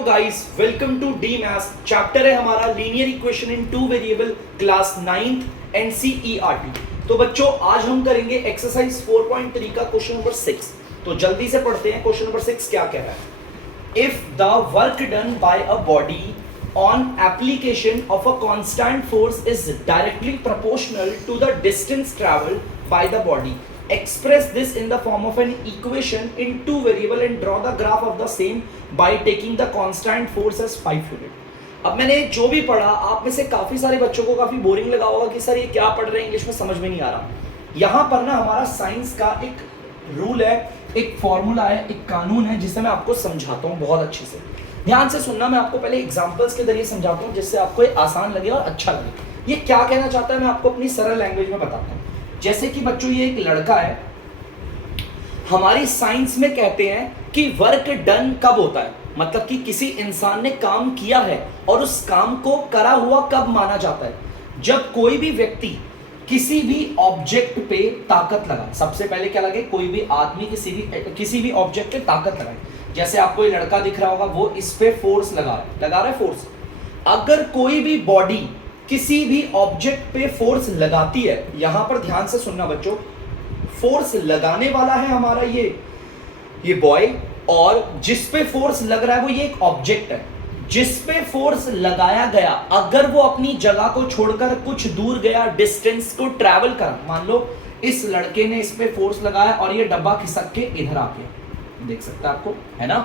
Hello guys, welcome to the maths. Chapter है हमारा linear equation in two variable, class 9th NCERT. तो बच्चों आज हम करेंगे एक्सरसाइज 4.3 का क्वेश्चन नंबर 6। तो जल्दी से पढ़ते हैं। क्वेश्चन नंबर 6 क्या कह रहा है? If the work done by a body on application of a constant force is directly proportional to the distance traveled by the body, express this in the form of an equation in two variable and draw the graph of the same by taking the constant force as 5 unit। अब मैंने जो भी पढ़ा, आप में से काफी सारे बच्चों को काफी बोरिंग लगा होगा कि सर ये क्या पढ़ रहे हैं, इंग्लिश में समझ में नहीं आ रहा। यहाँ पर ना हमारा साइंस का एक रूल है, एक फॉर्मूला है, एक कानून है जिसे मैं आपको समझाता हूँ बहुत अच्छे से। ध्यान से सुनना, मैं आपको पहले एग्जांपल्स के जरिए समझाता हूँ जिससे आपको ये आसान लगे और अच्छा लगे। ये क्या कहना चाहता है मैं आपको अपनी सरल लैंग्वेज में बताता हूँ। जैसे कि बच्चों ये एक लड़का है, हमारी साइंस में कहते हैं कि वर्क डन कब होता है, मतलब कि किसी इंसान ने काम किया है और उस काम को करा हुआ कब माना जाता है? जब कोई भी व्यक्ति किसी भी ऑब्जेक्ट पे ताकत लगाए। सबसे पहले क्या लगे? कोई भी आदमी किसी भी ऑब्जेक्ट पे ताकत लगाए। जैसे आपको ये लड़का दिख रहा होगा, वो इस पे फोर्स लगा रहा है फोर्स। अगर कोई भी बॉडी किसी भी ऑब्जेक्ट पे फोर्स लगाती है, यहां पर ध्यान से सुनना बच्चों, फोर्स लगाने वाला है हमारा ये बॉय, और जिस पे फोर्स लग रहा है वो ये एक ऑब्जेक्ट है। जिस पे फोर्स लगाया गया, अगर वो अपनी जगह को छोड़कर कुछ दूर गया, डिस्टेंस को ट्रैवल करा, मान लो इस लड़के ने इस पे फोर्स लगाया और ये डब्बा खिसक के इधर आके, देख सकते हैं आपको, है ना?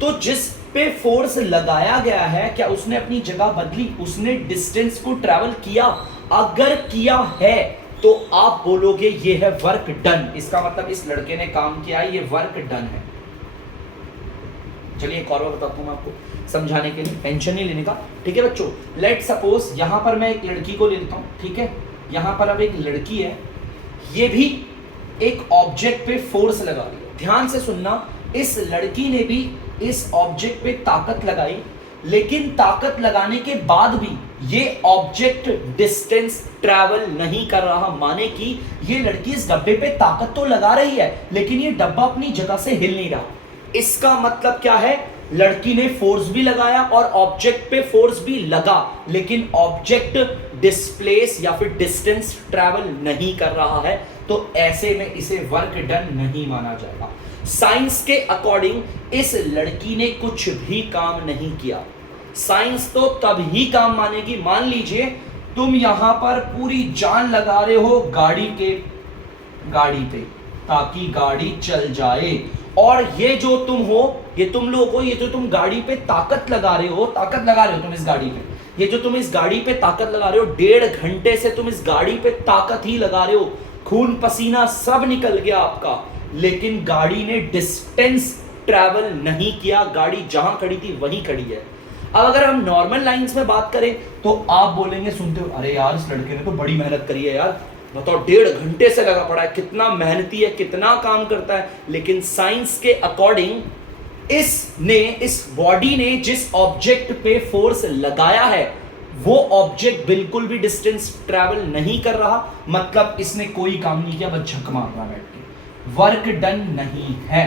तो जिस पे फोर्स लगाया गया है, क्या उसने अपनी जगह बदली? उसने डिस्टेंस को ट्रैवल किया? अगर किया है तो आप बोलोगे ये है वर्क डन। इसका मतलब इस लड़के ने काम किया है, ये वर्क डन है। चलिए एक और बताता हूं मैं आपको समझाने के लिए, टेंशन नहीं लेने का, ठीक है बच्चों। लेट सपोज यहां पर मैं एक लड़की को ले लेता हूं, ठीक है? यहां पर अब एक लड़की है, ये भी एक ऑब्जेक्ट पे फोर्स लगा रही है। ध्यान से सुनना, इस लड़की ने भी इस ऑब्जेक्ट पे ताकत लगाई, लेकिन ताकत लगाने के बाद भी ये ऑब्जेक्ट डिस्टेंस ट्रैवल नहीं कर रहा। माने कि ये लड़की इस डब्बे पे ताकत तो लगा रही है, लेकिन ये डब्बा अपनी जगह से हिल नहीं रहा। इसका मतलब क्या है? लड़की ने फोर्स भी लगाया और ऑब्जेक्ट पे फोर्स भी लगा, लेकिन ऑब्जेक्ट डिस्प्लेस या फिर डिस्टेंस ट्रैवल नहीं कर रहा है। तो ऐसे में इसे वर्क डन नहीं माना जाएगा। साइंस के अकॉर्डिंग इस लड़की ने कुछ भी काम नहीं किया। साइंस तो तब ही काम मानेगी, मान लीजिए तुम यहां पर पूरी जान लगा रहे हो गाड़ी पे ताकि गाड़ी चल जाए, और ये जो तुम हो, ये तुम लोग हो, ये जो तुम गाड़ी पे ताकत लगा रहे हो तुम इस गाड़ी पे, ये जो तुम इस गाड़ी पे ताकत लगा रहे हो, 1.5 घंटे से तुम इस गाड़ी पे ताकत ही लगा रहे हो, खून पसीना सब निकल गया आपका, लेकिन गाड़ी ने डिस्टेंस ट्रैवल नहीं किया। गाड़ी जहां खड़ी थी वहीं खड़ी है। अब अगर हम नॉर्मल लाइंस में बात करें तो आप बोलेंगे, सुनते हो, अरे यार इस लड़के ने तो बड़ी मेहनत करी है यार, बताओ 1.5 घंटे से लगा पड़ा है, कितना मेहनती है, कितना काम करता है। लेकिन साइंस के अकॉर्डिंग इस बॉडी ने जिस ऑब्जेक्ट पे फोर्स लगाया है, वो ऑब्जेक्ट बिल्कुल भी डिस्टेंस ट्रैवल नहीं कर रहा, मतलब इसने कोई काम नहीं किया, बस झक मार रहा बैठ के। वर्क डन नहीं है।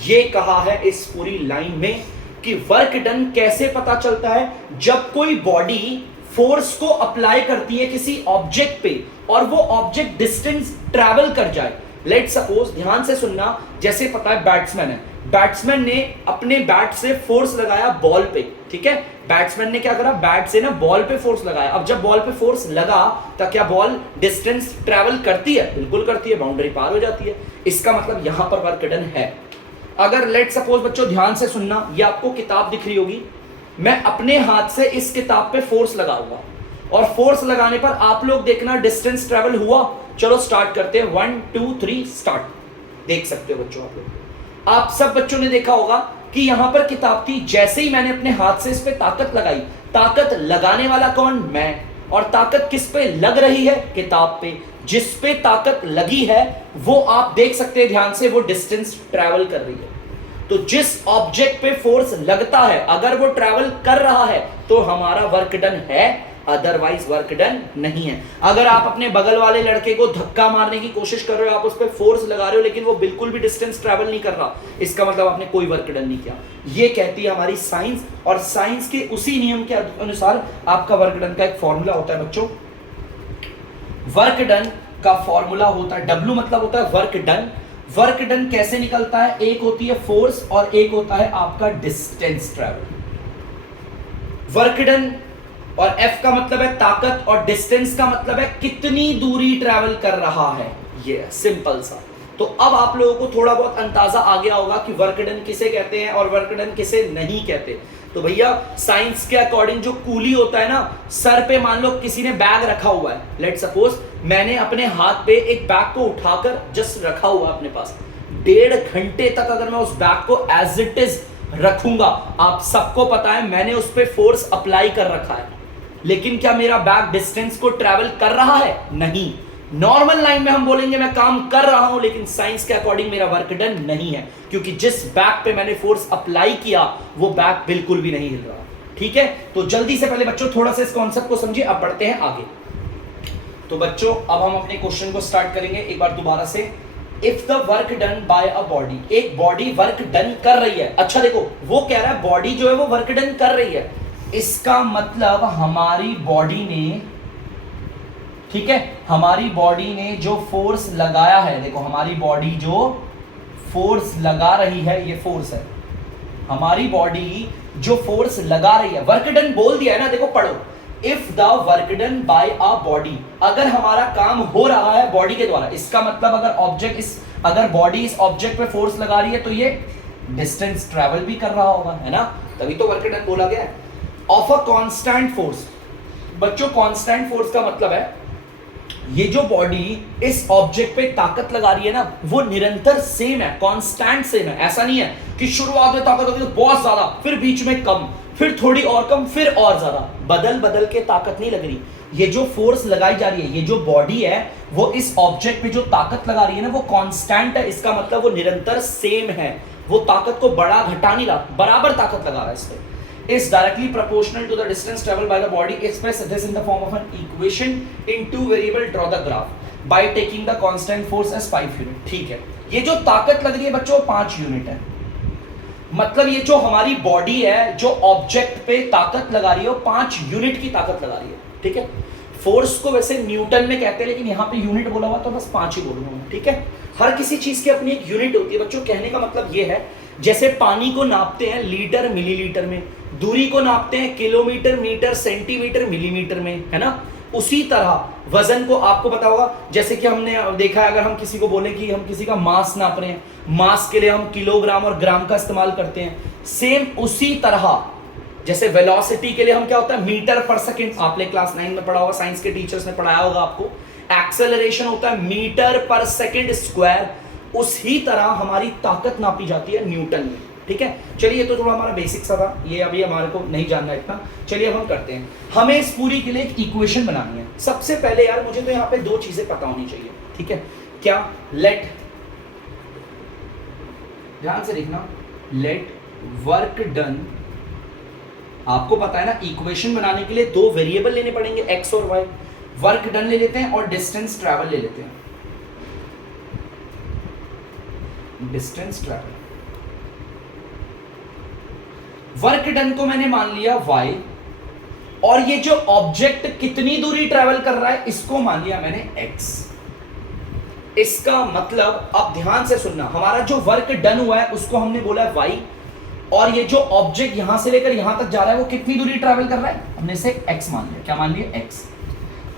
ये कहा है इस पूरी लाइन में कि वर्क डन कैसे पता चलता है? जब कोई बॉडी फोर्स को अप्लाई करती है किसी ऑब्जेक्ट पे और वो ऑब्जेक्ट डिस्टेंस ट्रैवल कर जाए। लेट सपोज, ध्यान से सुनना, जैसे पता है बैट्समैन है, बैट्समैन ने अपने बैट से फोर्स लगाया बॉल पे, ठीक है? बैट्समैन ने क्या करा? बैट से ना बॉल पे फोर्स लगाया। अब जब बॉल पे फोर्स लगा तो क्या बॉल डिस्टेंस ट्रैवल करती है? बिल्कुल करती है, बाउंड्री पार हो जाती है। इसका मतलब यहां पर वर्क डन है। अगर लेट सपोज बच्चों ध्यान से सुनना, ये आपको किताब दिख रही होगी, मैं अपने हाथ से इस किताब पे फोर्स लगाऊंगा और फोर्स लगाने पर आप लोग देखना डिस्टेंस ट्रैवल हुआ। चलो स्टार्ट करते हैं, 1 2 3 स्टार्ट। देख सकते हो बच्चों, आप सब बच्चों ने देखा होगा कि यहां पर किताब थी, जैसे ही मैंने अपने हाथ से इस पे ताकत लगाई, ताकत लगाने वाला कौन? मैं। और ताकत किस पे लग रही है? किताब पे। जिस पे ताकत लगी है वो आप देख सकते हैं ध्यान से, वो डिस्टेंस ट्रैवल कर रही है। तो जिस ऑब्जेक्ट पे फोर्स लगता है, अगर वो ट्रैवल कर रहा है तो हमारा वर्क डन है। अदरवाइज वर्क डन नहीं है। अगर आप अपने बगल वाले लड़के को धक्का मारने की कोशिश कर रहे हो, आप उस पर फोर्स लगा रहे हो, लेकिन वो बिल्कुल भी डिस्टेंस ट्रेवल नहीं कर रहा, इसका मतलब आपने कोई वर्क डन नहीं किया। ये कहती है हमारी साइंस, और साइंस के उसी नियम के अनुसार आपका वर्क डन का एक फॉर्मूला होता है बच्चों। वर्क डन का फॉर्मूला होता है, W मतलब होता है वर्क डन। वर्क डन कैसे निकलता है? एक होती है फोर्स और एक होता है आपका डिस्टेंस ट्रेवल। वर्क डन और F का मतलब है ताकत, और डिस्टेंस का मतलब है कितनी दूरी ट्रेवल कर रहा है। ये सिंपल सा। तो अब आप लोगों को थोड़ा बहुत अंदाजा आ गया होगा कि वर्क डन किसे कहते हैं और वर्क डन किसे नहीं कहते। तो भैया साइंस के अकॉर्डिंग जो कूली होता है ना, सर पे मान लो किसी ने बैग रखा हुआ है, लेट सपोज मैंने अपने हाथ पे एक बैग को उठाकर जस्ट रखा हुआ अपने पास, 1.5 घंटे तक अगर मैं उस बैग को एज इट इज रखूंगा, आप सबको पता है मैंने उस पर फोर्स अप्लाई कर रखा है, लेकिन क्या मेरा बैग डिस्टेंस को ट्रैवल कर रहा है? नहीं। नॉर्मल लाइन में हम बोलेंगे मैं काम कर रहा हूं, लेकिन साइंस के अकॉर्डिंग मेरा वर्क डन नहीं है, क्योंकि जिस बैग पे मैंने फोर्स अप्लाई किया वो बैग बिल्कुल भी नहीं हिल रहा। ठीक है, तो जल्दी से पहले बच्चों थोड़ा सा इस कॉन्सेप्ट को समझिए, अब बढ़ते हैं आगे। तो बच्चों अब हम अपने क्वेश्चन को स्टार्ट करेंगे एक बार दोबारा से। If the work done by a body, एक बॉडी वर्क डन कर रही है। अच्छा देखो, वो कह रहा है बॉडी जो है वो वर्क डन कर रही है, इसका मतलब हमारी बॉडी ने, ठीक है, हमारी बॉडी ने जो फोर्स लगाया है, देखो हमारी बॉडी जो फोर्स लगा रही है, ये फोर्स है, हमारी बॉडी जो फोर्स लगा रही है, वर्क डन बोल दिया है ना, देखो पढ़ो, if the work done by a body, अगर हमारा काम हो रहा है बॉडी के द्वारा, इसका मतलब अगर बॉडी इस ऑब्जेक्ट पे फोर्स लगा रही है तो ये डिस्टेंस ट्रेवल भी कर रहा होगा, है ना, तभी तो वर्क डन बोला गया है। ऑफ अ कांस्टेंट फोर्स, बच्चों कांस्टेंट फोर्स का मतलब है ये जो बॉडी इस ऑब्जेक्ट पे ताकत लगा रही है ना, वो निरंतर सेम है, कांस्टेंट सेम है। ऐसा नहीं है कि शुरुआत में ताकत होगी तो बहुत ज्यादा, फिर बीच में कम, फिर थोड़ी और कम, फिर और ज्यादा, बदल बदल के ताकत नहीं लग रही। ये जो फोर्स लगाई जा रही है, ये जो बॉडी है वो इस ऑब्जेक्ट पे जो ताकत लगा रही है ना, वो कांस्टेंट है, इसका मतलब वो निरंतर सेम है, वो ताकत को बढ़ा घटा नहीं रहा, बराबर ताकत लगा रहा है इस पे। is directly proportional to the distance traveled by the body. Express this in the form of an equation in two variable. Draw the graph by taking the constant force as 5 unit. ठीक है, ये जो ताकत लग रही है बच्चों 5 unit है, मतलब ये जो हमारी बॉडी है जो ऑब्जेक्ट पे ताकत लगा रही है वो 5 यूनिट की ताकत लगा रही है। ठीक है, फोर्स को वैसे न्यूटन में कहते हैं, लेकिन यहाँ पे यूनिट बोला हुआ तो बस 5 ही बोलूंगा। ठीक है, हर किसी चीज की अपनी एक यूनिट होती है बच्चों। कहने का मतलब ये है, जैसे पानी को नापते हैं लीटर मिलीलीटर में, दूरी को नापते हैं किलोमीटर मीटर सेंटीमीटर मिलीमीटर में, है ना, उसी तरह वजन को आपको पता होगा, जैसे कि हमने देखा है अगर हम किसी को बोले कि हम किसी का मास नाप रहे हैं, मास के लिए हम किलोग्राम और ग्राम का इस्तेमाल करते हैं, सेम उसी तरह जैसे वेलोसिटी के लिए हम क्या होता है मीटर पर सेकंड, आपने क्लास 9 में पढ़ा होगा, साइंस के टीचर्स ने पढ़ाया होगा आपको, एक्सेलरेशन होता है मीटर पर सेकंड स्क्वायर, उसी तरह हमारी ताकत नापी जाती है न्यूटन में। ठीक है, चलिए ये तो थोड़ा हमारा बेसिक सा था, ये अभी हमारे को नहीं जानना इतना। चलिए अब हम करते हैं, हमें इस पूरी के लिए एक इक्वेशन बनानी है। सबसे पहले यार मुझे तो यहाँ पे 2 चीजें पता होनी चाहिए। ठीक है, क्या? लेट, ध्यान से देखना, लेट वर्क डन, आपको पता है ना इक्वेशन बनाने के लिए 2 वेरिएबल लेने पड़ेंगे, एक्स और वाई। वर्क डन ले लेते हैं और डिस्टेंस ट्रैवल ले लेते हैं, डिस्टेंस ट्रैवल। वर्क डन को मैंने मान लिया y, और ये जो ऑब्जेक्ट कितनी दूरी ट्रैवल कर रहा है इसको मान लिया मैंने x। इसका मतलब, अब ध्यान से सुनना, हमारा जो वर्क डन हुआ है उसको हमने बोला है y, और ये जो ऑब्जेक्ट यहां से लेकर यहां तक जा रहा है वो कितनी दूरी ट्रैवल कर रहा है, हमने इसे x मान लिया। क्या मान लिया? x।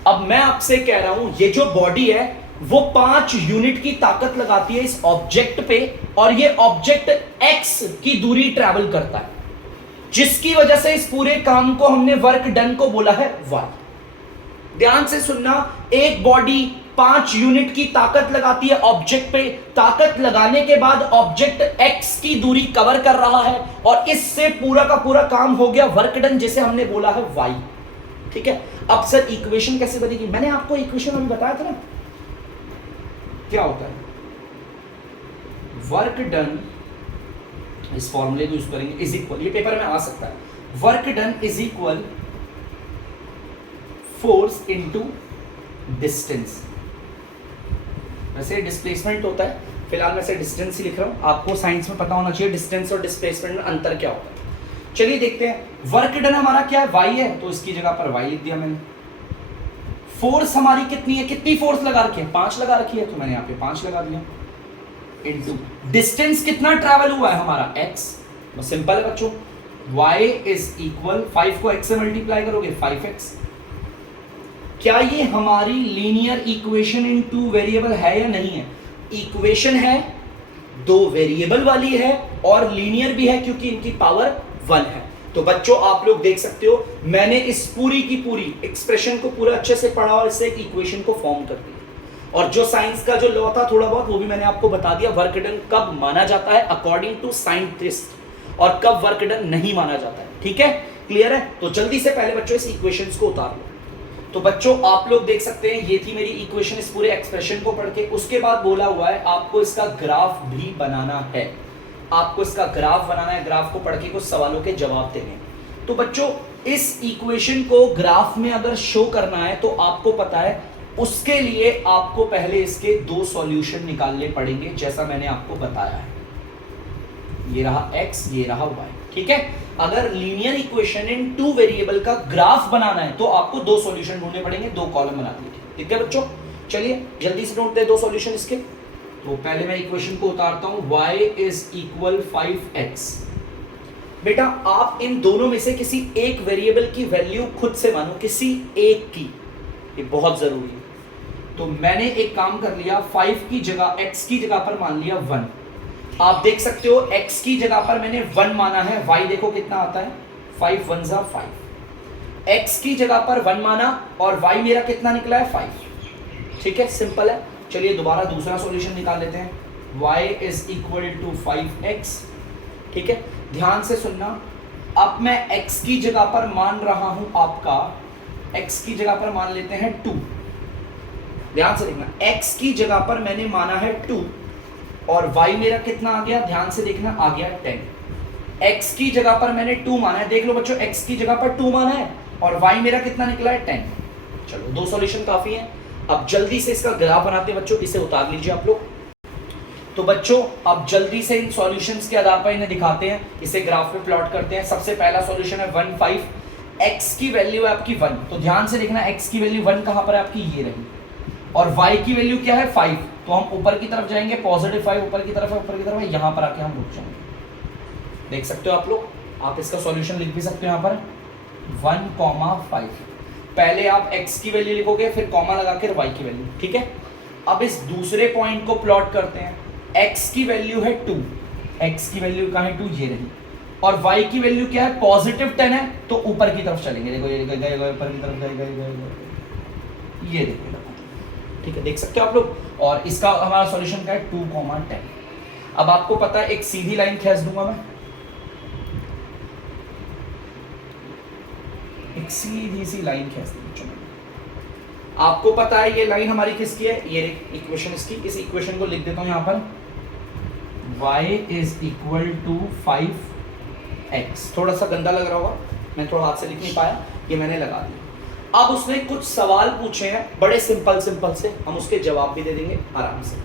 अब मैं आपसे कह रहा हूं ये जो बॉडी है वो 5 यूनिट की ताकत लगाती है इस ऑब्जेक्ट पे, और ये ऑब्जेक्ट x की दूरी ट्रैवल करता है, जिसकी वजह से इस पूरे काम को हमने वर्क डन को बोला है y। ध्यान से सुनना, एक बॉडी 5 यूनिट की ताकत लगाती है ऑब्जेक्ट पे, ताकत लगाने के बाद ऑब्जेक्ट x की दूरी कवर कर रहा है, और इससे पूरा का पूरा काम हो गया वर्क डन, जिसे हमने बोला है y। ठीक है, अब सर इक्वेशन कैसे बनेगी? मैंने आपको इक्वेशन अभी बताया था ना, क्या होता है वर्क डन, इस फॉर्मूले को यूज करेंगे, इज इक्वल, ये पेपर में आ सकता है, work done is equal force into distance. वैसे डिस्प्लेसमेंट होता है, फिलहाल मैं इसे डिस्टेंस ही लिख रहा हूं, आपको साइंस में पता होना चाहिए डिस्टेंस और डिस्प्लेसमेंट में अंतर क्या होता है। चलिए देखते हैं। वर्क डन हमारा क्या है, y है, तो इसकी जगह पर y लिख दिया मैंने। फोर्स हमारी कितनी है, कितनी फोर्स लगा रखी है, 5 लगा रखी है, तो मैंने यहाँ पे 5 लगा दिया। इनटू डिस्टेंस कितना ट्रैवल हुआ है हमारा x, बस सिंपल है बच्चों, y इज इक्वल 5 को x से मल्टीप्लाई करोगे 5x। क्या ये हमारी लीनियर इक्वेशन इन 2 वेरिएबल है या नहीं है? इक्वेशन है, 2 वेरिएबल वाली है और लीनियर भी है क्योंकि इनकी पावर 1 है। तो बच्चों आप लोग देख सकते हो, मैंने इस पूरी की पूरी एक्सप्रेशन को पूरा अच्छे से पढ़ा और इससे एक इक्वेशन को फॉर्म कर दिया। और जो साइंस का जो लॉ था थोड़ा बहुत वो भी मैंने आपको बता दिया, वर्क डन कब माना जाता है अकॉर्डिंग टू साइंटिस्ट और कब वर्क डन नहीं माना जाता है। ठीक है, क्लियर है? तो जल्दी से पहले बच्चों इस इक्वेशंस को उतार लो। तो बच्चों आप लोग देख सकते हैं ये थी मेरी इक्वेशन, इस पूरे एक्सप्रेशन को पढ़ के उसके बाद बोला हुआ है आपको इसका ग्राफ भी बनाना है, आपको इसका ग्राफ बनाना है, ग्राफ को पढ़ के कुछ सवालों के जवाब देने। तो बच्चों इस इक्वेशन को ग्राफ में अगर शो करना है तो आपको पता है उसके लिए आपको पहले इसके 2 सॉल्यूशन निकालने पड़ेंगे, जैसा मैंने आपको बताया है। ये रहा x, ये रहा y। ठीक है, अगर लीनियर इक्वेशन इन 2 वेरिएबल का ग्राफ बनाना है तो आपको 2 सॉल्यूशन ढूंढने पड़ेंगे, 2 कॉलम बना दिए। ठीक है बच्चों, चलिए जल्दी से ढूंढते हैं 2 सॉल्यूशन इसके। तो पहले मैं इक्वेशन को उतारता हूं, y इज इक्वल 5x। बेटा आप इन दोनों में से किसी एक वेरिएबल की वैल्यू खुद से मानो, किसी एक की, ये बहुत जरूरी है। तो मैंने एक काम कर लिया, 5 की जगह x की जगह पर मान लिया 1। आप देख सकते हो x की जगह पर मैंने 1 माना है, y देखो कितना आता है, 5 1 जा 5। x की जगह पर 1 माना और y मेरा कितना निकला है 5। ठीक है, सिंपल है। चलिए दोबारा दूसरा सॉल्यूशन निकाल लेते हैं, y is equal to 5x। ठीक है, ध्यान से सुनना, अब मैं x की जगह पर मान रहा हूं आपका, x की जगह पर मान लेते हैं 2। ध्यान से देखना, x की जगह पर मैंने माना है 2 और y मेरा कितना आ गया, ध्यान से देखना, आ गया 10। x की जगह पर मैंने 2 माना है, देख लो बच्चों, x की जगह पर 2 माना है और y मेरा कितना निकला है 10। चलो 2 सॉल्यूशन काफी है। अब जल्दी से इसका ग्राफ बनाते हैं बच्चों, इसे उतार लीजिए आप लोग। तो बच्चों अब जल्दी से इन सॉल्यूशंस के आधार पर इन्हें दिखाते हैं, इसे ग्राफ पे प्लॉट करते हैं। सबसे पहला सॉल्यूशन है 1 5, x की वैल्यू है आपकी 1, तो ध्यान से देखना x की वैल्यू 1 कहां पर है आपकी, ये रही, और y की वैल्यू क्या है 5, तो हम ऊपर की तरफ जाएंगे, पॉजिटिव 5 ऊपर की तरफ है, ऊपर की तरफ है, यहां पर आके हम रुक जाएंगे। देख सकते हो आप लोग, आप इसका सॉल्यूशन लिख भी सकते हो यहाँ पर 1,5। पहले आप x की वैल्यू लिखोगे, फिर कॉमा लगाकर y की वैल्यू। ठीक है, अब इस दूसरे पॉइंट को प्लॉट करते हैं, x की वैल्यू है 2, x की वैल्यू कहाँ है 2, ये रही, और y की वैल्यू क्या है पॉजिटिव 10 है, तो ऊपर की तरफ चलेंगे, देखो ये गए ऊपर की तरफ गए, ये देखो। ठीक है, देख सकते हो आप लोग, और इसका हमारा सॉल्यूशन क्या है 2,10। अब आपको पता है एक सीधी लाइन खींच दूंगा मैं, एक सीधी सी लाइन खींच दूंगा। आपको पता है ये लाइन हमारी किसकी है, ये इक्वेशन इसकी, इस इक्वेशन को लिख देता हूं यहां पर, y is equal to 5x। थोड़ा सा गंदा लग रहा होगा, मैं थोड़ा हाथ से लिख नहीं पाया, ये मैंने लगा दिया। अब उसने कुछ सवाल पूछे हैं बड़े सिंपल से, हम उसके जवाब भी दे देंगे आराम से।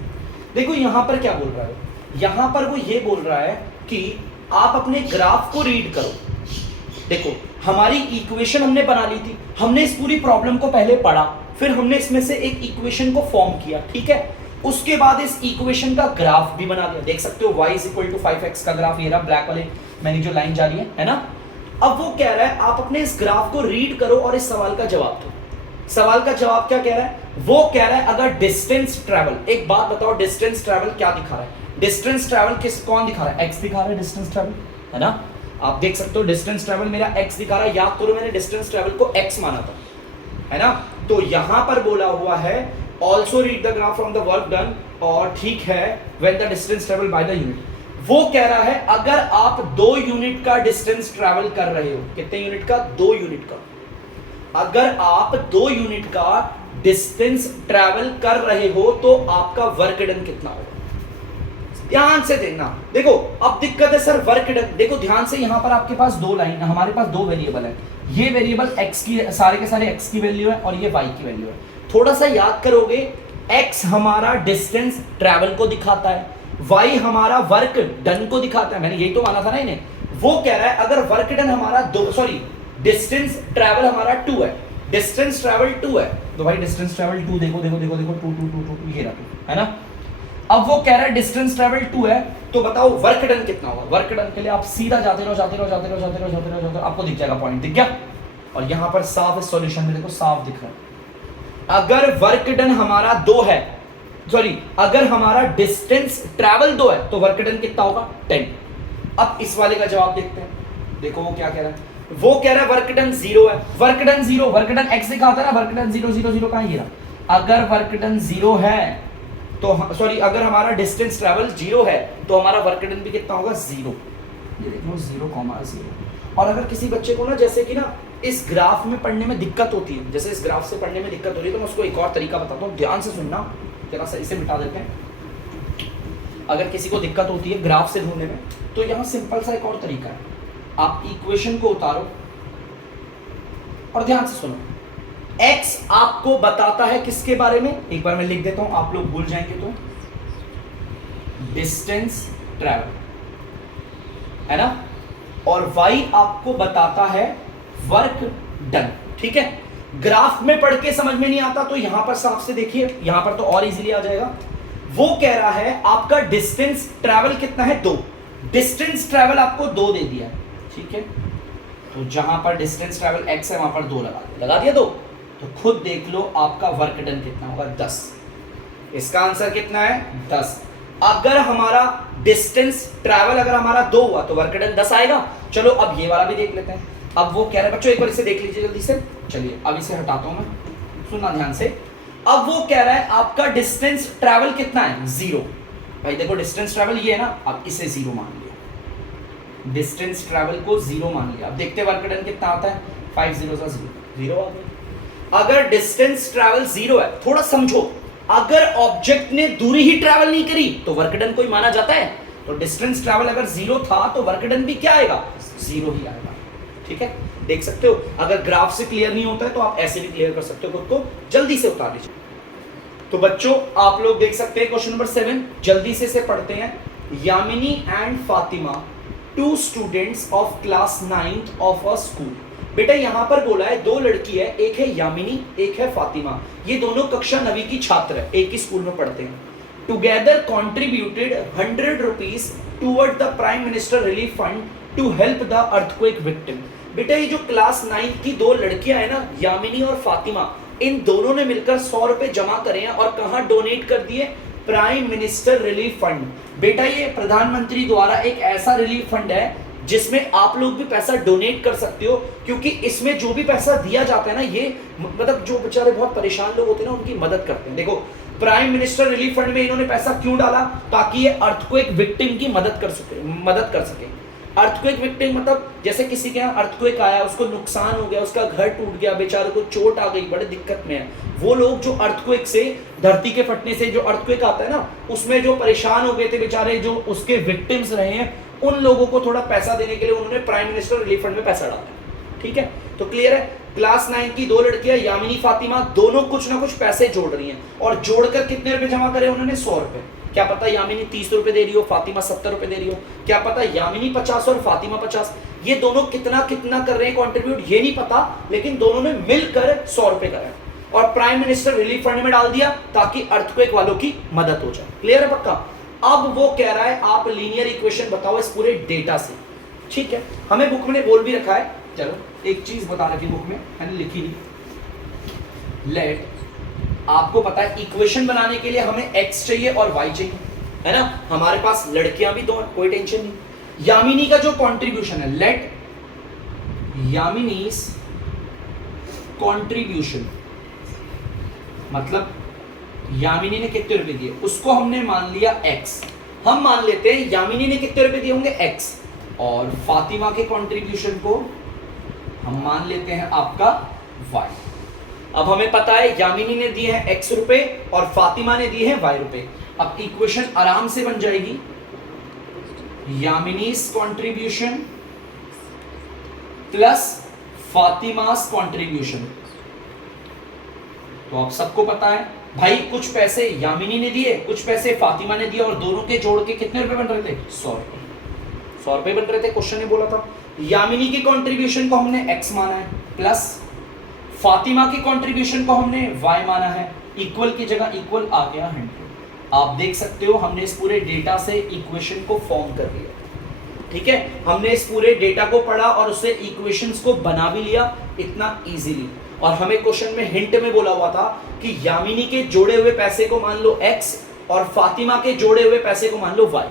देखो यहां पर क्या बोल रहा है, यहां पर वो ये बोल रहा है कि आप अपने ग्राफ को रीड करो। देखो हमारी इक्वेशन हमने बना ली थी, हमने इस पूरी प्रॉब्लम को पहले पढ़ा, फिर हमने इसमें से एक इक्वेशन को फॉर्म किया। ठीक है, उसके बाद इस इक्वेशन का ग्राफ भी बना दिया। देख सकते हो y is equal to 5x का ग्राफ, ये रहा ब्लैक वाले मैंने जो लाइन जा रही है ना। अब वो कह रहा है आप अपने इस ग्राफ को रीड करो और इस सवाल का जवाब दो। सवाल का जवाब क्या कह रहा है, वो कह रहा है अगर डिस्टेंस ट्रैवल, एक बात बताओ डिस्टेंस ट्रैवल क्या दिखा रहा है, डिस्टेंस ट्रैवल कौन दिखा रहा है, x दिखा रहा है डिस्टेंस ट्रैवल, है ना। आप देख सकते हो डिस्टेंस ट्रैवल मेरा x दिखा रहा है, याद करो मैंने डिस्टेंस ट्रैवल को x माना था, है ना। तो यहां पर बोला हुआ है also read the graph from the work done, और ठीक है when the distance travel by the unit. वो कह रहा है अगर आप 2 यूनिट का डिस्टेंस ट्रैवल कर रहे हो, कितने यूनिट का, 2 यूनिट का, अगर आप 2 यूनिट का डिस्टेंस ट्रैवल कर रहे हो तो आपका वर्क डन कितना होगा। ध्यान से देखना। देखो अब दिक्कत है सर वर्क डन। देखो ध्यान से, यहां पर आपके पास दो लाइन, हमारे पास दो वेरिएबल है। ये वेरिएबल x की, सारे के सारे x की वैल्यू है और ये y की वैल्यू है। थोड़ा सा याद करोगे, x हमारा डिस्टेंस ट्रैवल को दिखाता है, y हमारा वर्क डन को दिखाता है। मैंने यही तो माना था ना इन्हें। वो कह रहा है अगर वर्क डन हमारा दो, सॉरी डिस्टेंस ट्रैवल हमारा 2 है, डिस्टेंस ट्रैवल 2 है, तो भाई डिस्टेंस ट्रैवल 2 देखो देखो देखो देखो 2 2 2 2 ये रहा, है ना। अब वो कह रहा है डिस्टेंस ट्रैवल 2 है, तो बताओ वर्क डन कितना होगा। वर्क डन के लिए आप सीधा जाते रहो जाते रहो जाते रहो जाते रहो जाते रहो जाते रहो, आपको दिख जाएगा पॉइंट, दिख गया। और यहां पर साफ इस सॉल्यूशन में देखो साफ दिख रहा है। अगर वर्क डन हमारा 2 है, सॉरी अगर हमारा डिस्टेंस ट्रैवल 2 है, तो वर्क डन कितना होगा 10। अब इस वाले का जवाब देखते हैं। देखो वो क्या कह रहा है, वो कह रहा है वर्क डन 0 है। Work done 0, work done x दिखाता है ना, वर्क डन 0 0 0 कहां ये रहा। अगर वर्क डन 0 है तो सॉरी अगर हमारा डिस्टेंस ट्रैवल 0 है तो हमारा वर्क डन भी कितना होगा 0। ये देखो 0,0। और अगर किसी बच्चे को ना जैसे कि ना इस ग्राफ में पढ़ने में दिक्कत होती है, जैसे इस ग्राफ से पढ़ने में दिक्कत हो रही है, तो मैं उसको एक और तरीका बताता हूँ, ध्यान से सुनना, जरा सा इसे मिटा देते हैं। अगर किसी को दिक्कत होती है ग्राफ से ढूंढने में, तो यहाँ सिंपल सा एक और तरीका है। आप इक्वेशन को उतारो और ध्यान से सुनो। x आपको बताता है किसके बारे में, एक बार मैं लिख देता हूं, आप लोग भूल जाएंगे तो, डिस्टेंस ट्रैवल, है ना। और y आपको बताता है वर्क डन, ठीक है। ग्राफ में पढ़ के समझ में नहीं आता तो यहां पर साफ से देखिए, यहां पर तो और इजीली आ जाएगा। वो कह रहा है आपका डिस्टेंस ट्रैवल कितना है 2, डिस्टेंस ट्रैवल आपको 2 दे दिया है, ठीक है। तो जहां पर डिस्टेंस ट्रैवल x है वहां पर 2 लगा दिया 2, तो खुद देख लो आपका वर्क डन कितना होगा 10। इसका आंसर कितना है 10। अगर हमारा डिस्टेंस ट्रैवल अगर हमारा 2 हुआ तो वर्क डन 10 आएगा। चलो अब ये वाला भी देख लेते हैं। अब वो कह रहे हैं बच्चों एक बार इसे देख लीजिए जल्दी से, चलिए अब इसे हटाता हूं मैं, सुनना ध्यान से। अब वो कह रहा है आपका डिस्टेंस ट्रैवल कितना है 0। भाई देखो डिस्टेंस ट्रैवल ये है ना, अब इसे 0 मान लिया, डिस्टेंस ट्रैवल को 0 मान लिया। अब देखते वर्क डन कितना आता है, 5 0 0 0 आ गया। अगर डिस्टेंस ट्रैवल 0 है, थोड़ा समझो, अगर ऑब्जेक्ट ने दूरी ही ट्रैवल नहीं करी तो वर्क डन कोई माना जाता है। तो डिस्टेंस ट्रैवल अगर 0 था तो वर्क डन भी क्या आएगा 0 ही आएगा, ठीक है। देख सकते हो, अगर ग्राफ से क्लियर नहीं होता है तो आप ऐसे भी क्लियर कर सकते हो, खुद को जल्दी से उतार लीजिए। तो बच्चों आप लोग देख सकते हैं क्वेश्चन नंबर 7, जल्दी से इसे पढ़ते हैं। Yamini and Fatima 2 students of class 9th of a school. बेटा यहां पर बोला है 2 लड़की है, एक है यामिनी एक है फातिमा, ये दोनों कक्षा 9वीं की छात्र है, एक ही स्कूल में पढ़ते हैं। Together contributed 100 rupees toward the prime minister relief fund to help the earthquake victim. बेटा ये जो क्लास 9 की 2 लड़कियां है ना, यामिनी और फातिमा, इन दोनों ने मिलकर 100 रुपए जमा करे हैं और कहां डोनेट कर दिए, प्राइम मिनिस्टर रिलीफ फंड। बेटा ये प्रधानमंत्री द्वारा एक ऐसा रिलीफ फंड है जिसमें आप लोग भी पैसा डोनेट कर सकते हो, क्योंकि इसमें जो भी पैसा दिया जाता है ना, ये मतलब जो बेचारे बहुत परेशान लोग होते हैं ना उनकी मदद करते हैं। देखो प्राइम मिनिस्टर रिलीफ फंड में इन्होंने पैसा क्यों डाला, ताकि ये अर्थक्वेक विक्टिम की मदद कर सके। अर्थक्वेक विक्टिम मतलब जैसे किसी के यहाँ अर्थक्वेक आया, उसको नुकसान हो गया, उसका घर टूट गया, बेचारे को चोट आ गई, बड़े दिक्कत में है, वो लोग जो अर्थक्वेक से, धरती के फटने से जो अर्थक्वेक आता है ना, उसमें जो परेशान हो गए थे बेचारे, जो उसके विक्टिम्स रहे हैं, उन लोगों को थोड़ा पैसा देने के लिए उन्होंने प्राइम मिनिस्टर रिलीफ फंड में पैसा डाला, ठीक है। तो क्लियर है, क्लास 9 की 2 लड़कियां यामिनी फातिमा दोनों कुछ ना कुछ पैसे जोड़ रही हैं, और जोड़कर कितने रुपए जमा करे उन्होंने 100 रुपए। क्या पता यामिनी 30 रुपए दे रही हो, फातिमा 70 रुपए दे रही हो, क्या पता यामिनी 50 और फातिमा 50, ये दोनों कितना कितना कर रहे हैं कंट्रीब्यूट ये नहीं पता, लेकिन दोनों ने मिलकर 100 रुपए करे और प्राइम मिनिस्टर रिलीफ फंड में डाल दिया ताकि अर्थक्वेक वालों की मदद हो जाए। क्लियर है पक्का। अब वो कह रहा है आप लीनियर इक्वेशन बताओ इस पूरे डेटा से, ठीक है। हमें बुक में बोल भी रखा है, चलो एक चीज बता रखी बुक में, मैंने लिखी नहीं। लेट, आपको पता है इक्वेशन बनाने के लिए हमें x चाहिए और y चाहिए, है ना। हमारे पास लड़कियां भी 2 हैं, कोई टेंशन नहीं। यामिनी का जो कंट्रीब्यूशन है, लेट यामिनीज कंट्रीब्यूशन, मतलब यामिनी ने कितने रुपए दिए उसको हमने मान लिया x। हम मान लेते हैं यामिनी ने कितने रुपए दिए होंगे x, और फातिमा के कंट्रीब्यूशन को हम मान लेते हैं आपका y। अब हमें पता है यामिनी ने दिए हैं x रुपए और फातिमा ने दिए हैं y रुपए। अब इक्वेशन आराम से बन जाएगी, यामिनीज कॉन्ट्रीब्यूशन प्लस फातिमास कॉन्ट्रीब्यूशन। तो आप सबको पता है भाई, कुछ पैसे यामिनी ने दिए, कुछ पैसे फातिमा ने दिए, और दोनों के जोड़ के कितने रुपए बन रहे थे? 100 रुपए। 100 रुपए बन रहे थे। क्वेश्चन ने बोला था यामिनी की कंट्रीब्यूशन को हमने x माना है, प्लस फातिमा की कंट्रीब्यूशन को हमने y माना है, इक्वल की जगह इक्वल आ गया 100। आप देख सकते हो हमने इस पूरे डेटा से इक्वेशन को फॉर्म कर लिया। ठीक है, हमने इस पूरे डेटा को पढ़ा और उससे इक्वेशंस को बना भी लिया इतना इजीली। और हमें क्वेश्चन में हिंट में बोला हुआ था कि यामिनी के जोड़े हुए पैसे को मान लो x और फातिमा के जोड़े हुए पैसे को मान लो y।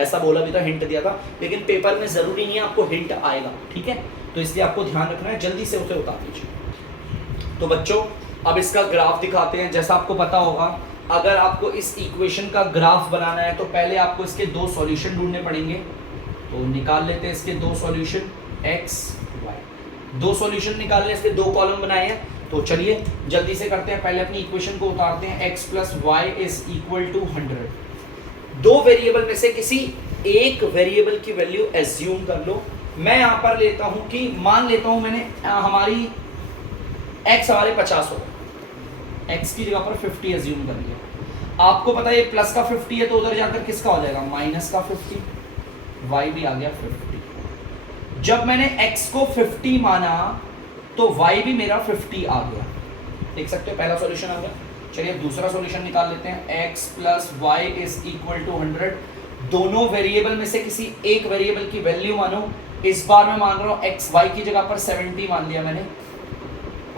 ऐसा बोला भी था, हिंट दिया था, लेकिन पेपर में जरूरी नहीं है आपको हिंट आएगा। ठीक है, तो इसलिए आपको ध्यान रखना है, जल्दी से उसे उतार दीजिए। तो बच्चों अब इसका ग्राफ दिखाते हैं। जैसा आपको पता होगा, अगर आपको इस इक्वेशन का ग्राफ बनाना है तो पहले आपको इसके दो सॉल्यूशन ढूंढने पड़ेंगे। तो निकाल लेते हैं इसके दो सॉल्यूशन, x y। दो सॉल्यूशन निकालने, इसके दो कॉलम बनाए हैं। तो चलिए जल्दी से करते हैं, पहले अपनी इक्वेशन को उतारते हैं। x plus y is equal to 100। दो वेरिएबल में से किसी एक वेरिएबल की वैल्यू एज्यूम कर लो। मैं यहां पर लेता हूं कि मान लेता हूं मैंने हमारी x हमारे 50 हो, x की जगह पर 50 एज्यूम कर लिया। आपको पता है ये प्लस का 50 है, तो उधर जाकर किसका हो जाएगा? माइनस का 50, y भी आ गया 50। जब मैंने x को 50 माना तो y भी मेरा 50 आ गया। देख सकते हो पहला सॉल्यूशन आ गया। चलिए दूसरा सॉल्यूशन निकाल लेते हैं। x plus y is equal to 100। दोनों वेरिएबल में से किसी एक वेरिएबल की वैल्यू मानो। इस बार मैं मान रहा हूं x y की जगह पर 70 मान लिया मैंने।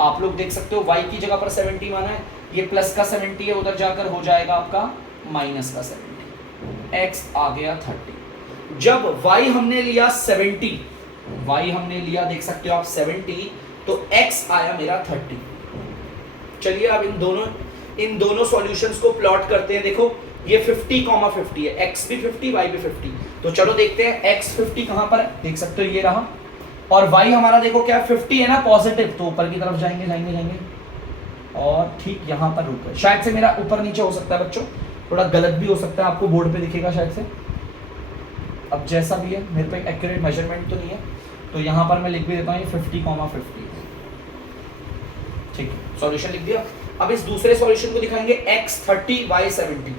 आप लोग देख सकते हो y की जगह पर 70 माना है, ये प्लस का 70 है, उधर जाकर हो जाएगा आपका माइनस का 70। x आ गया 30। जब y हमने लिया 70, y हमने लिया देख सकते हो आप 70, तो x आया मेरा 30। चलिए अब इन दोनों सॉल्यूशंस को प्लॉट करते हैं। देखो ये 50,50 है, x भी 50 y भी 50। तो चलो देखते हैं x 50 कहां पर है, देख सकते हो ये रहा, और y हमारा देखो क्या 50 है ना, पॉजिटिव, तो ऊपर की तरफ जाएंगे जाएंगे जाएंगे और ठीक यहां पर रुक गए। शायद से मेरा ऊपर नीचे हो सकता है बच्चों, थोड़ा गलत भी हो सकता है, आपको बोर्ड पे दिखेगा शायद से। अब जैसा भी है, मेरे पे एक्यूरेट मेजरमेंट तो नहीं है, तो यहां पर मैं लिख भी देता हूं ये 50,50। ठीक है, सॉल्यूशन लिख दिया। अब इस दूसरे सॉल्यूशन को दिखाएंगे x 30 y 70।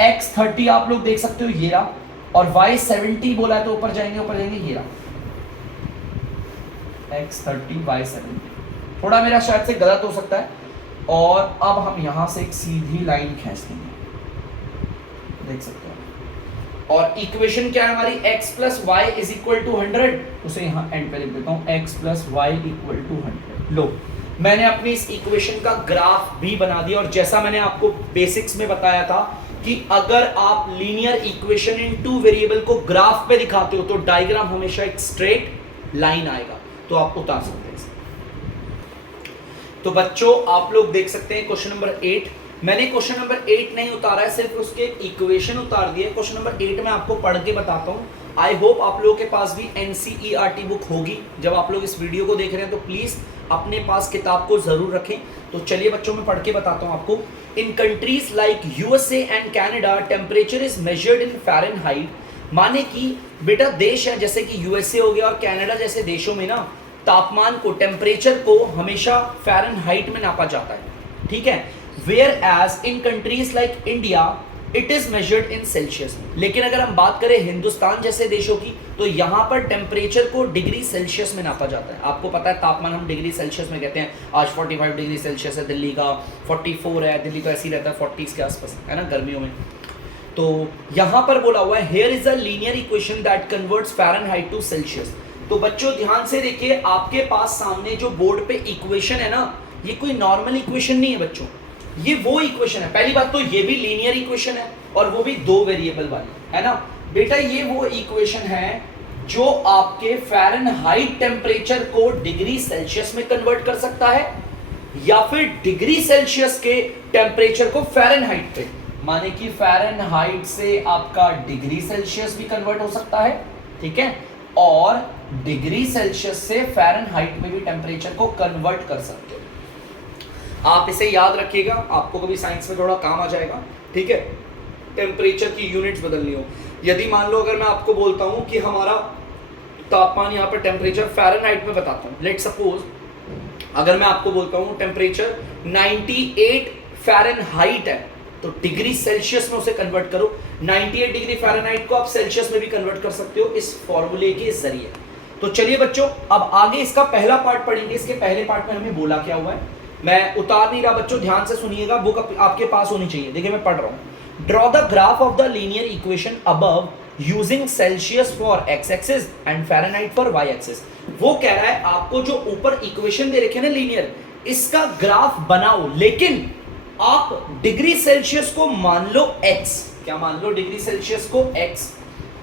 x 30 आप लोग देख सकते हो ये रहा, और y 70 बोला है तो ऊपर जाएंगे ये रहा, x 30 y 70। थोड़ा मेरा शायद से गलत हो सकता है, और अब हम यहां से एक सीधी लाइन खींच देंगे, देख सकते हो। और इक्वेशन क्या है हमारी? x plus y is equal to 100। उसे यहां एंड पे लिख देता हूं, x plus y equal to 100। लो, मैंने अपनी इस इक्वेशन का ग्राफ भी बना दिया। और जैसा मैंने आपको बेसिक्स में बताया था कि अगर आप linear equation in two variable को ग्राफ पे दिखाते हो तो डायग्राम हमेशा एक स्ट्रेट लाइन आएगा, तो आप उतार सकते हैं। तो बच्चों आप लोग देख सकते हैं क्वेश्चन नंबर 8। मैंने क्वेश्चन नंबर 8 नहीं उतारा है, सिर्फ उसके इक्वेशन उतार दिए। क्वेश्चन नंबर 8 में आपको पढ़ के बताता हूं। आई होप आप लोगों के पास भी NCERT बुक होगी। जब आप लोग इस वीडियो को देख रहे हैं तो प्लीज अपने पास किताब को जरूर रखें। तो चलिए बच्चों मैं पढ़ के बताता हूं आपको। In countries like USA and Canada temperature is measured in Fahrenheit. माने कि बेटा देश है जैसे कि USA हो गया और कनाडा जैसे देशों में ना तापमान को, टेम्परेचर को हमेशा फ़ारेनहाइट में नापा जाता है। ठीक है, whereas in countries like India it is measured in Celsius. लेकिन अगर हम बात करें हिंदुस्तान जैसे देशों की, तो यहाँ पर टेम्परेचर को डिग्री सेल्सियस में नापा जाता है। आपको पता है तापमान हम डिग्री सेल्सियस में कहते हैं। आज 45 डिग्री सेल्सियस है, दिल्ली का 44 है, दिल्ली तो ऐसे ही रहता है 40 के आसपास, है ना, गर्मियों में। तो यहाँ पर बोला हुआ है here is a linear equation that converts Fahrenheit to Celsius. तो बच्चों ध्यान से देखिए, आपके पास सामने जो बोर्ड पे इक्वेशन है ना, ये कोई नॉर्मल इक्वेशन नहीं है बच्चों, ये वो इक्वेशन है। पहली बात तो ये भी लीनियर इक्वेशन है, और वो भी दो वेरिएबल वाली, है ना बेटा। ये वो इक्वेशन है जो आपके फ़ारेनहाइट टेम्परेचर को डिग्री सेल्सियस में कन्वर्ट कर सकता है, या फिर डिग्री सेल्सियस के टेम्परेचर को फ़ारेनहाइट पे, माने कि फ़ारेनहाइट से आपका डिग्री सेल्सियस भी कन्वर्ट हो सकता है। ठीक है, और डिग्री सेल्सियस से फ़ारेनहाइट में भी टेम्परेचर को कन्वर्ट कर सकते हो। आप इसे याद रखिएगा, आपको कभी साइंस में थोड़ा काम आ जाएगा। ठीक है, टेम्परेचर की यूनिट्स बदलनी हो। यदि मान लो अगर मैं आपको बोलता हूं कि हमारा तापमान यहाँ पर टेम्परेचर फ़ारेनहाइट में बताता हूँ, लेट सपोज अगर मैं आपको बोलता हूँ टेम्परेचर 98 फ़ारेनहाइट है, तो डिग्री सेल्सियस में उसे कन्वर्ट करो। 98 डिग्री फ़ारेनहाइट को आप सेल्सियस में भी कन्वर्ट कर सकते हो इस फॉर्मूले के जरिए। तो चलिए बच्चों, अब आगे इसका पहला पार्ट पढ़ेंगे। इसके पहले पार्ट में हमें बोला क्या हुआ है, मैं उतार नहीं रहा बच्चों, ध्यान से सुनिएगा, बुक आपके पास होनी चाहिए। देखिए मैं पढ़ रहा हूँ। Draw the graph of the linear equation above using Celsius for x axis and Fahrenheit for y axis. वो कह रहा है आपको जो ऊपर इक्वेशन दे रखे हैं ना लीनियर, इसका ग्राफ बनाओ, लेकिन आप डिग्री सेल्सियस को मान लो x, क्या मान लो, डिग्री सेल्सियस को x,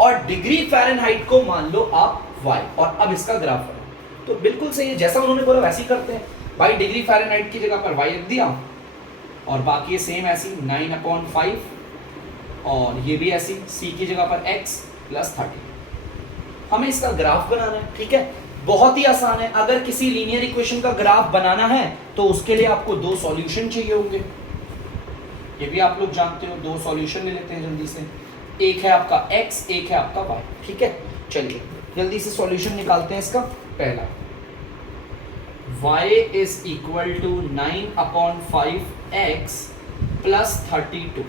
और डिग्री फ़ारेनहाइट को मान लो आप y, और अब इसका ग्राफ बनाओ। तो बिल्कुल सही है, जैसा उन्होंने बोला वैसे ही करते हैं भाई। डिग्री फ़ारेनहाइट की जगह पर y रख दिया, और बाकी ये सेम ऐसी 9/5, और ये भी ऐसी c की जगह पर x + 30। हमें इसका ग्राफ बनाना है, ठीक है, बहुत ही आसान है। अगर किसी लीनियर इक्वेशन का ग्राफ बनाना है तो उसके लिए आपको दो सॉल्यूशन चाहिए होंगे, ये भी आप लोग जानते हो। दो सॉल्यूशन ले लेते हैं जल्दी से, एक है आपका x, एक है आपका y, ठीक है। चलिए जल्दी से सॉल्यूशन निकालते हैं इसका। पहला y = 9/5x + 32।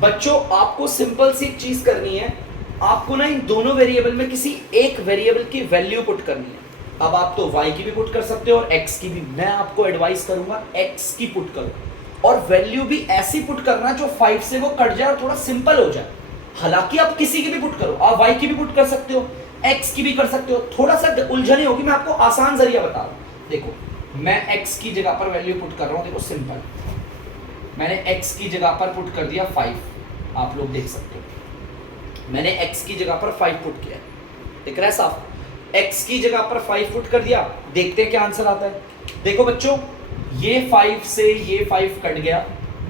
बच्चों आपको सिंपल सी एक चीज करनी है, आपको ना इन दोनों वेरिएबल में किसी एक वेरिएबल की वैल्यू पुट करनी है। अब आप तो y की भी पुट कर सकते हो और x की भी। मैं आपको एडवाइस करूंगा x की पुट करो, और वैल्यू भी ऐसी पुट करना जो 5 से वो कट जाए और थोड़ा सिंपल हो जाए। हालांकि आप किसी की भी पुट करो, आप y की भी पुट कर सकते हो, x की भी कर सकते हो, थोड़ा सा उलझन होगी। मैं आपको आसान जरिया बता रहा हूं। देखो मैं x की जगह पर वैल्यू पुट कर रहा हूं, देखो सिंपल, मैंने x की जगह पर पुट कर दिया 5, आप लोग देख सकते हो। मैंने x की जगह पर 5 पुट किया, दिख रहा है साफ। x की जगह पर 5 पुट कर दिया, देखते हैं क्या आंसर आता है। देखो बच्चों, ये 5 से ये 5 कट गया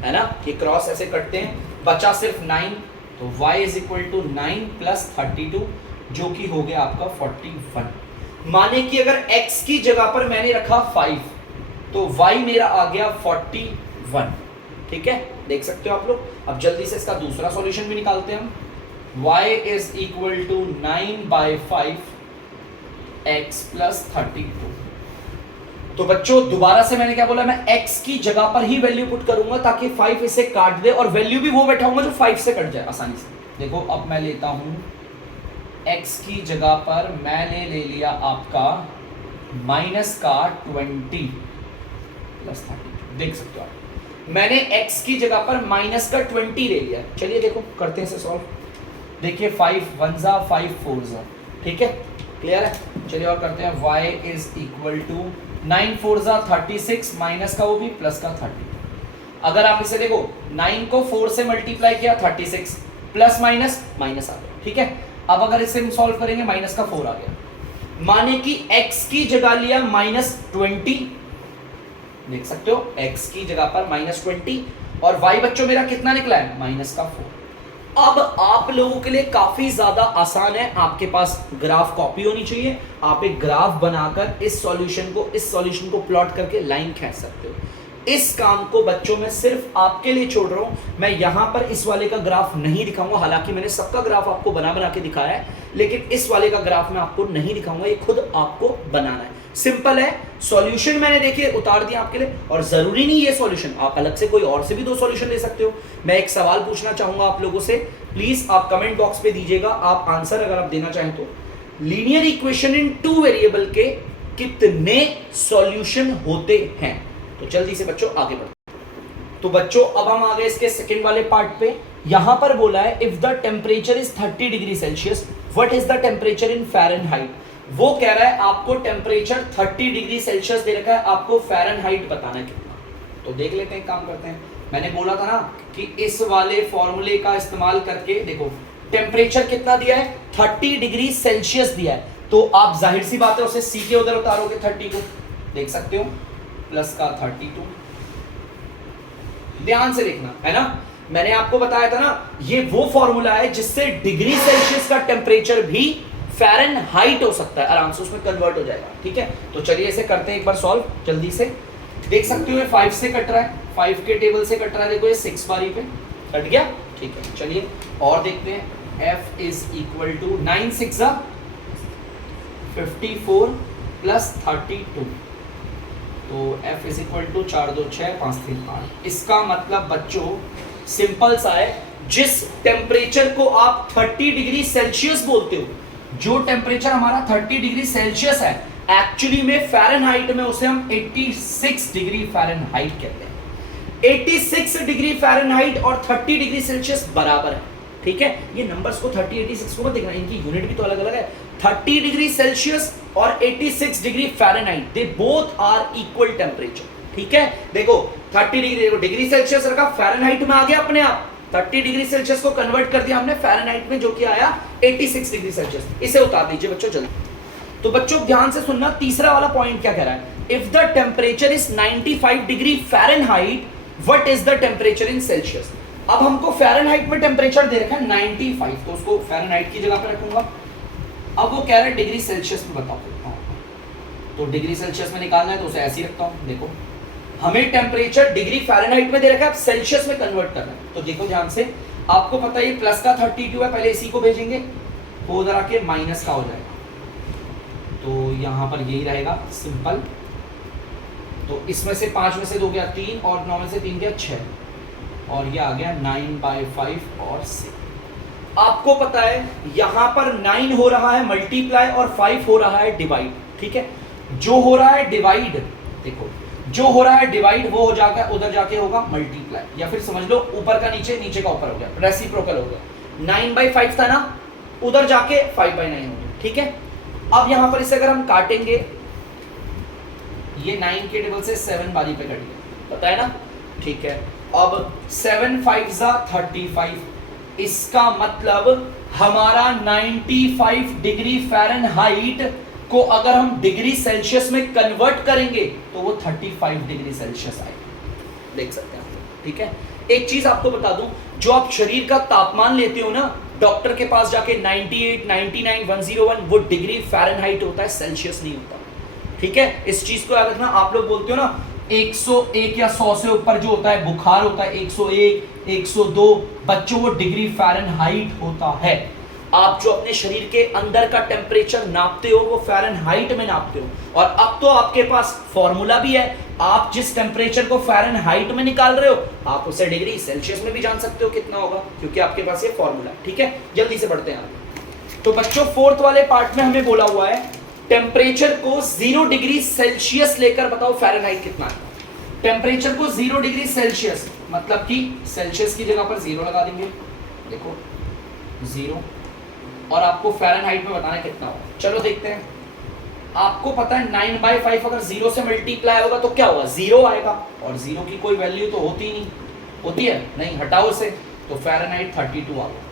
है ना, ये क्रॉस ऐसे कटते हैं, बचा सिर्फ 9। तो y = 9 + 32, जो कि हो गया आपका 41। माने कि अगर x की जगह पर मैंने रखा 5, तो y मेरा आ गया 41, ठीक है, देख सकते हो आप लोग। अब जल्दी से इसका दूसरा सॉल्यूशन भी निकालते हैं हम। y = 9/5x + 32। तो बच्चों दोबारा से मैंने क्या बोला, मैं x की जगह पर ही वैल्यू पुट करूंगा ताकि 5 इसे काट दे, और वैल्यू भी वो बैठाऊंगा जो 5 से कट जाए आसानी से। देखो अब मैं लेता हूं x की जगह पर मैंने ले लिया आपका -20 + 32, देख सकते हो आप। मैंने x की जगह पर -20 ले लिया। चलिए देखो करते हैं इसे सॉल्व। देखिए 5 1 जा 5 4 जा, ठीक है, क्लियर है। चलिए और करते हैं। y = 9 4 जा 36, माइनस का वो भी प्लस का 30। अगर आप इसे देखो 9 को 4 से मल्टीप्लाई किया 36, प्लस माइनस माइनस आ गया, ठीक है। अब अगर इसे हम सॉल्व करेंगे माइनस का 4 आ गया, माने कि x की जगह लिया -20, देख सकते हो x की जगह पर -20, और y बच्चों मेरा कितना निकला है -4। अब आप लोगों के लिए काफी ज्यादा आसान है, आपके पास ग्राफ कॉपी होनी चाहिए, आप एक ग्राफ बनाकर इस सॉल्यूशन को प्लॉट करके लाइन खींच सकते हो। इस काम को बच्चों में सिर्फ आपके लिए छोड़ रहा हूं, मैं यहां पर इस वाले का ग्राफ नहीं दिखाऊंगा। हालांकि मैंने सबका ग्राफ आपको बना के दिखाया है, लेकिन इस वाले का ग्राफ मैं आपको नहीं दिखाऊंगा, ये खुद आपको बनाना है। सिंपल है, सॉल्यूशन मैंने देखिए उतार दिया आपके लिए, और जरूरी नहीं ये सॉल्यूशन, आप अलग से कोई और से भी 2 सॉल्यूशन ले सकते हो। मैं एक सवाल पूछना चाहूंगा आप लोगों से, प्लीज आप कमेंट बॉक्स पे दीजिएगा आप आंसर अगर आप देना चाहें तो। लीनियर इक्वेशन इन 2 वेरिएबल के कितने सॉल्यूशन होते हैं? तो जल्दी से बच्चों आगे बढ़ते। तो बच्चों अब हम आ गए इसके सेकंड वाले पार्ट पे। यहां पर बोला है if the temperature is 30 degree Celsius, what is the temperature in Fahrenheit. वो कह रहा है आपको टेम्परेचर 30 डिग्री सेल्सियस दे रखा है, आपको फ़ारेनहाइट बताना है कितना। तो देख लेते हैं, काम करते हैं। मैंने बोला था ना कि इस वाले फॉर्मूले का इस्तेमाल करके, देखो टेम्परेचर कितना दिया है 30 डिग्री सेल्सियस दिया है, तो आप जाहिर सी बात है उसे सी के उधर उतारोगे 30 को, देख सकते हो प्लस का 32। ध्यान से देखना है ना, मैंने आपको बताया था ना ये वो फॉर्मूला है जिससे डिग्री सेल्सियस का टेम्परेचर भी फ़ारेनहाइट हो सकता है, आराम से उसमें कन्वर्ट हो जाएगा, ठीक है। तो चलिए इसे करते हैं एक बार सॉल्व जल्दी से। देख सकते हो ये 5 से कट रहा है, 5 के टेबल से कट रहा है, देखो ये 6 बारी पे कट गया, ठीक है। चलिए और देखते हैं, F is equal to 9 6 54 plus 32, तो F इज इक्वल टू 4 2 6 5 3 8। इसका मतलब बच्चों सिंपल सा है, जिस टेम्परेचर को आप 30 डिग्री सेल्सियस बोलते हो, जो टेम्परेचर हमारा 30 डिग्री सेल्सियस है, एक्चुअली में फ़ारेनहाइट में उसे हम 86 डिग्री फ़ारेनहाइट कहते हैं। 86 डिग्री फ़ारेनहाइट और 30 डिग्री सेल्सियस बराबर है, ठीक है। ये नंबर्स को 30 86 को मत देखना, इनकी यूनिट भी तो अलग अलग है। 30 डिग्री सेल्सियस और 86 degree Fahrenheit, they both are equal temperature, ठीक है। देखो 30 डिग्री सेल्सियस रखा, फ़ारेनहाइट में आ गया अपने आप, 30 डिग्री सेल्सियस को कन्वर्ट कर दिया हमने फ़ारेनहाइट में, जो कि आया 86 डिग्री सेल्सियस। इसे उतार दीजिए बच्चों जल्दी। तो बच्चों ध्यान से सुनना, तीसरा वाला पॉइंट क्या कह रहा है, if the temperature is 95 degree Fahrenheit, what is the temperature in Celsius. अब हमको फ़ारेनहाइट में टेम्परेचर दे रखा है 95, तो उसको फ़ारेनहाइट की जगह पे रखूंगा। अब वो कह रहा है डिग्री सेल्सियस में बताओ, तो डिग्री सेल्सियस में निकालना है तो उसे ऐसे ही रखता हूं। देखो हमें टेम्परेचर डिग्री फ़ारेनहाइट में दे रखा है, अब सेल्सियस में कन्वर्ट करना है, तो देखो ध्यान से, आपको पता है ये प्लस का 32 है, पहले इसी को भेजेंगे, वो उधर आके माइनस का हो जाएगा, तो यहाँ पर यही रहेगा सिंपल। तो इसमें से 5 में से 2 गया 3, और 9 में से 3 गया 6, और ये आ गया 9/5 और 6। आपको पता है यहाँ पर 9 हो रहा है मल्टीप्लाई और 5 हो रहा है डिवाइड, ठीक है। जो हो रहा है डिवाइड, देखो जो हो रहा है डिवाइड वो हो जाएगा उधर जाके होगा मल्टीप्लाई, या फिर समझ लो ऊपर का नीचे, नीचे का ऊपर हो गया, रेसिप्रोकल हो गया। 9/5 था ना, उधर जाके 5/9 हो गया, ठीक है। अब यहां पर इसे अगर हम काटेंगे, ये 9 के टेबल से 7 बारी पे कट गया, पता है ना, ठीक है। अब 7 5 35, इसका मतलब हमारा 95 डिग्री फ़ारेनहाइट को अगर हम डिग्री सेल्सियस में कन्वर्ट करेंगे तो वो 35 डिग्री सेल्सियस आएगा, देख सकते हैं आप, ठीक है। एक चीज आपको बता दूं, जो आप शरीर का तापमान लेते हो ना डॉक्टर के पास जाके, 98 99 101, वो डिग्री फ़ारेनहाइट होता है, सेल्सियस नहीं होता, ठीक है। इस चीज को याद रखना। आप लोग बोलते हो ना 101 या 100 से ऊपर जो होता है बुखार होता है, 101 102, बच्चों वो डिग्री फ़ारेनहाइट होता है। आप जो अपने शरीर के अंदर का टेम्परेचर नापते हो वो फ़ारेनहाइट में नापते हो, और अब तो आपके पास फॉर्मूला भी है, आप जिस टेम्परेचर को फ़ारेनहाइट में निकाल रहे हो आप उसे डिग्री सेल्सियस में भी जान सकते हो कितना होगा, क्योंकि आपके पास ये फॉर्मूला है, ठीक है। जल्दी से बढ़ते हैं आगे। तो बच्चों फोर्थ वाले पार्ट में हमें बोला हुआ है टेम्परेचर को 0 डिग्री सेल्सियस लेकर बताओ फ़ारेनहाइट कितना है। टेम्परेचर को 0 डिग्री सेल्सियस, मतलब कि सेल्सियस की जगह पर 0 लगा देंगे, देखो 0, और आपको फ़ारेनहाइट में बताना कितना होगा। चलो देखते हैं। आपको पता है 9/5 अगर 0 से मल्टीप्लाई होगा तो क्या होगा, 0 आएगा, और 0 की कोई वैल्यू तो होती नहीं, होती है नहीं, हटाओ से, तो फ़ारेनहाइट 32 आ गया।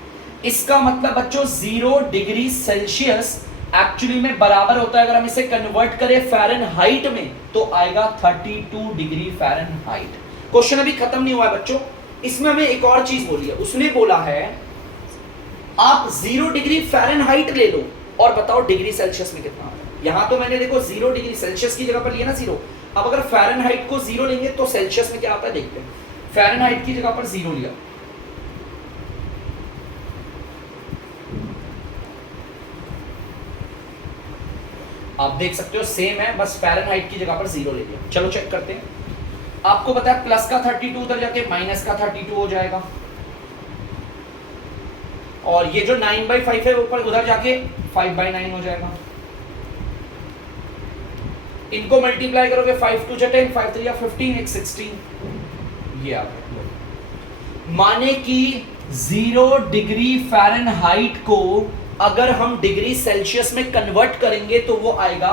इसका मतलब बच्चों 0 डिग्री सेल्सियस एक्चुअली में बराबर होता है, अगर हम इसे कन्वर्ट करें फ़ारेनहाइट में तो आएगा 32 डिग्री फ़ारेनहाइट। क्वेश्चन अभी खत्म नहीं हुआ है बच्चों, इसमें हमें एक और चीज बोली है, उसने बोला है आप 0 डिग्री फ़ारेनहाइट ले लो और बताओ डिग्री सेल्सियस में कितना आता है। यहां तो मैंने देखो 0 डिग्री सेल्सियस की जगह पर लिया ना 0, अब अगर फ़ारेनहाइट को 0 लेंगे तो सेल्सियस में क्या आता है देखते हैं। फ़ारेनहाइट की जगह पर 0 लिया, आप देख सकते हो सेम है, बस फ़ारेनहाइट की जगह पर 0 ले लिया। चलो चेक करते हैं। आपको पता है प्लस का 32 उधर जाके माइनस का 32 हो जाएगा, और ये जो 9/5 है ऊपर उधर जाके 5/9 हो जाएगा। इनको मल्टीप्लाई करोगे 5 2 10, 5 3 15, 1 16, ये आ गया। माने कि 0 डिग्री फ़ारेनहाइट को अगर हम डिग्री सेल्सियस में कन्वर्ट करेंगे तो वो आएगा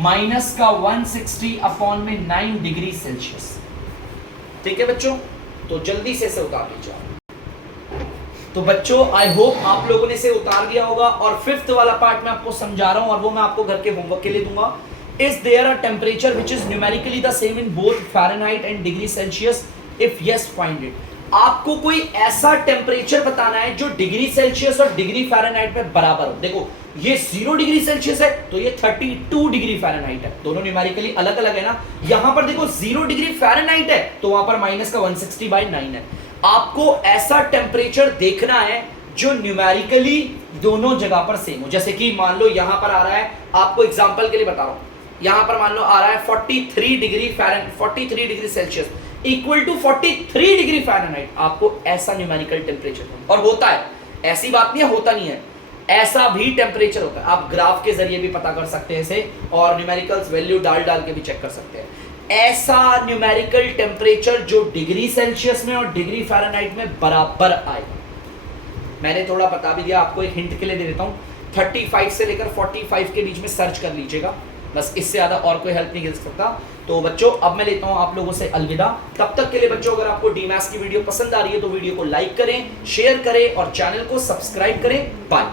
माइनस का 160/9 डिग्री सेल्सियस, ठीक है बच्चों। तो जल्दी से इसे उतार लीजिए। तो बच्चों आई होप आप लोगों ने इसे उतार दिया होगा, और फिफ्थ वाला पार्ट मैं आपको समझा रहा हूं, और वो मैं आपको घर के होमवर्क के लिए दूंगा। Is there a temperature which is numerically the same in both Fahrenheit and degree Celsius, if yes find it. आपको कोई ऐसा टेम्परेचर बताना है जो डिग्री सेल्सियस और डिग्री फ़ारेनहाइट में बराबर हो। देखो ये 0 डिग्री सेल्सियस है तो ये 32 डिग्री फ़ारेनहाइट है, दोनों न्यूमेरिकली अलग अलग है ना। यहां पर देखो 0 डिग्री फ़ारेनहाइट है तो वहां पर माइनस का 160/9 है। आपको ऐसा टेम्परेचर देखना है जो न्यूमेरिकली दोनों जगह पर सेम हो। जैसे कि मान लो यहां पर आ रहा है, आपको एग्जांपल के लिए बता रहा हूं, यहां पर मान लो आ रहा है 43 degree Fahrenheit, 43 degree Celsius equal to 43 degree Fahrenheit. आपको ऐसा न्यूमेरिकल टेम्परेचर, और होता है, ऐसी बात नहीं है होता नहीं है, ऐसा भी टेम्परेचर होता है। आप ग्राफ के जरिए भी पता कर सकते हैं इसे, और न्यूमेरिकल्स वैल्यू डाल डाल के भी चेक कर सकते हैं। ऐसा न्यूमेरिकल टेम्परेचर जो डिग्री सेल्सियस में और डिग्री फ़ारेनहाइट में बराबर आए। मैंने थोड़ा बता भी दिया, आपको एक हिंट के लिए दे देता हूं, 35 से लेकर 45 के बीच में सर्च कर लीजिएगा, बस इससे ज़्यादा और कोई हेल्प नहीं कर सकता। तो बच्चों अब मैं लेता हूं आप लोगों से अलविदा। तब तक के लिए बच्चों, अगर आपको डीमैथ्स की वीडियो पसंद आ रही है तो वीडियो को लाइक करें, शेयर करें और चैनल को सब्सक्राइब करें। बाय।